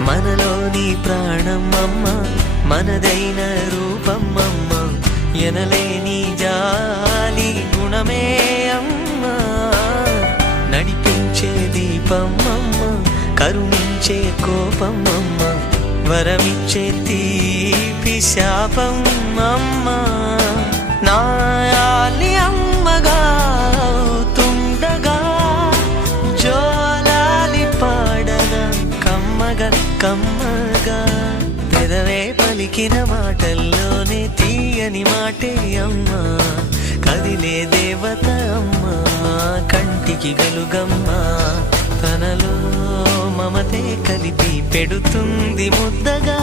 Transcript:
మనలోని ప్రాణం అమ్మ, మనదైన రూపం అమ్మ, ఎనలేని జాలి గుణమే అమ్మ. నడిపించే దీపం అమ్మ, కరుణించే కోపం అమ్మ, వరమిచ్చే తీపి శాపం అమ్మ. నాయాలి అమ్మగా తుండగా జోలాలి పాడన కమ్మగా కమ్మగా. పెదవే పలికిన మాటల్లోనే తీయని మాటే అమ్మ, కదిలే దేవత అమ్మ, కంటికి గలుగమ్మ. తనలో మమతే కలిపి పెడుతుంది ముద్దగా.